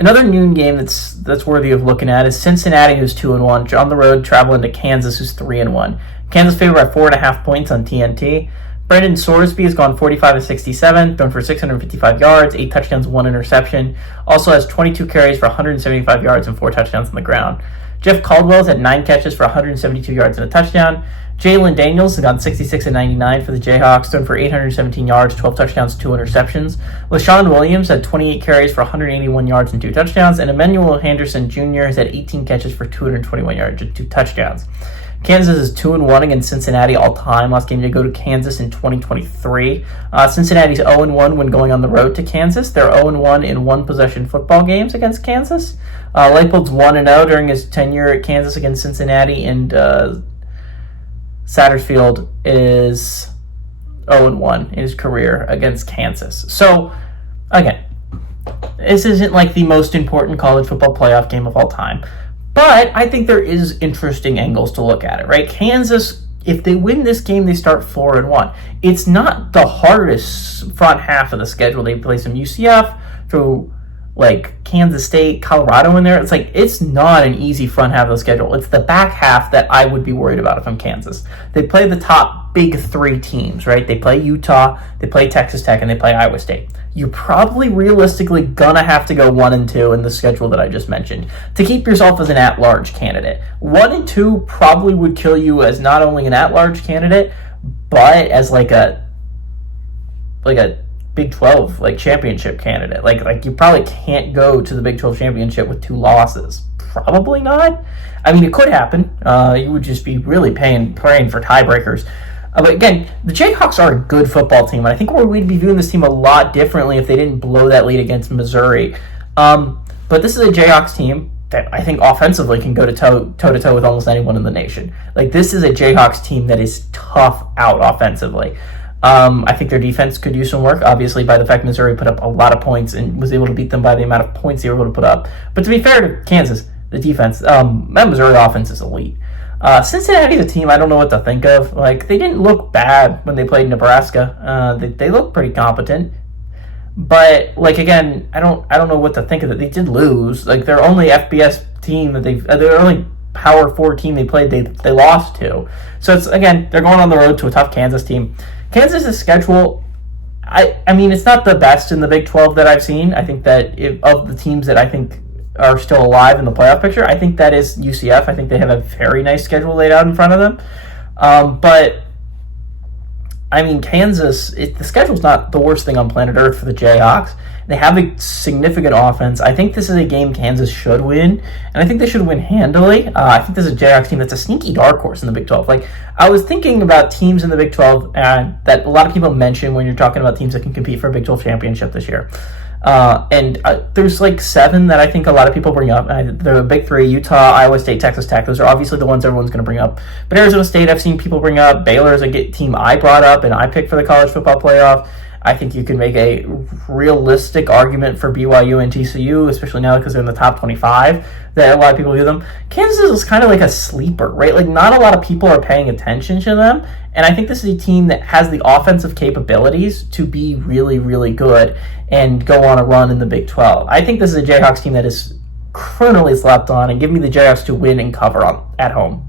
Another noon game that's worthy of looking at is Cincinnati, who's 2-1, on the road, traveling to Kansas, who's 3-1. Kansas favored by 4.5 points on TNT. Brendan Sorsby has gone 45-67, thrown for 655 yards, 8 touchdowns, 1 interception. Also has 22 carries for 175 yards and 4 touchdowns on the ground. Jeff Caldwell's had 9 catches for 172 yards and a touchdown. Jalen Daniels has gone 66-99 for the Jayhawks, thrown for 817 yards, 12 touchdowns, 2 interceptions. LaShawn Williams had 28 carries for 181 yards and 2 touchdowns. And Emmanuel Henderson Jr. has had 18 catches for 221 yards and 2 touchdowns. Kansas is 2-1 against Cincinnati all time. Last game they go to Kansas in 2023. Cincinnati's 0-1 when going on the road to Kansas. They're 0-1 in one-possession football games against Kansas. Leipold's 1-0 during his tenure at Kansas against Cincinnati, and Satterfield is 0-1 in his career against Kansas. So, again, this isn't like the most important college football playoff game of all time. But I think there is interesting angles to look at it, right? Kansas, if they win this game, they start 4-1. It's not the hardest front half of the schedule. They play some UCF through like Kansas State, Colorado in there. It's not an easy front half of the schedule. It's the back half that I would be worried about if I'm Kansas. They play the top big 3 teams, right? They play Utah, they play Texas Tech, and they play Iowa State. You're probably realistically gonna have to go 1-2 in the schedule that I just mentioned to keep yourself as an at-large candidate. 1-2 probably would kill you as not only an at-large candidate, but as like a Big 12 championship candidate. Like you probably can't go to the Big 12 championship with 2 losses. Probably not. I mean, it could happen. You would just be really praying for tiebreakers. But again, the Jayhawks are a good football team, and I think we'd be viewing this team a lot differently if they didn't blow that lead against Missouri. But this is a Jayhawks team that I think offensively can go toe-to-toe with almost anyone in the nation. This is a Jayhawks team that is tough out offensively. I think their defense could use some work, obviously, by the fact Missouri put up a lot of points and was able to beat them by the amount of points they were able to put up. But to be fair to Kansas, the defense, that Missouri offense is elite. Cincinnati's a team I don't know what to think of. They didn't look bad when they played Nebraska. They looked pretty competent. But, again, I don't know what to think of it. They did lose. Their only FBS team that their only Power 4 team they played, they lost to. So, it's, again, they're going on the road to a tough Kansas team. Kansas' schedule, I mean, it's not the best in the Big 12 that I've seen. I think that of the teams that I think are still alive in the playoff picture, I think that is UCF. I think they have a very nice schedule laid out in front of them. But, I mean, Kansas, the schedule's not the worst thing on planet Earth for the Jayhawks. They have a significant offense. I think this is a game Kansas should win, and I think they should win handily. I think this is a Jayhawks team that's a sneaky dark horse in the Big 12. I was thinking about teams in the Big 12 that a lot of people mention when you're talking about teams that can compete for a Big 12 championship this year. There's 7 that I think a lot of people bring up. The Big 3, Utah, Iowa State, Texas Tech. Those are obviously the ones everyone's going to bring up. But Arizona State, I've seen people bring up. Baylor is a team I brought up and I picked for the college football playoff. I think you can make a realistic argument for BYU and TCU, especially now because they're in the top 25, that a lot of people view them. Kansas is kind of like a sleeper, right? Not a lot of people are paying attention to them, and I think this is a team that has the offensive capabilities to be really, really good and go on a run in the Big 12. I think this is a Jayhawks team that is criminally slept on, and give me the Jayhawks to win and cover at home.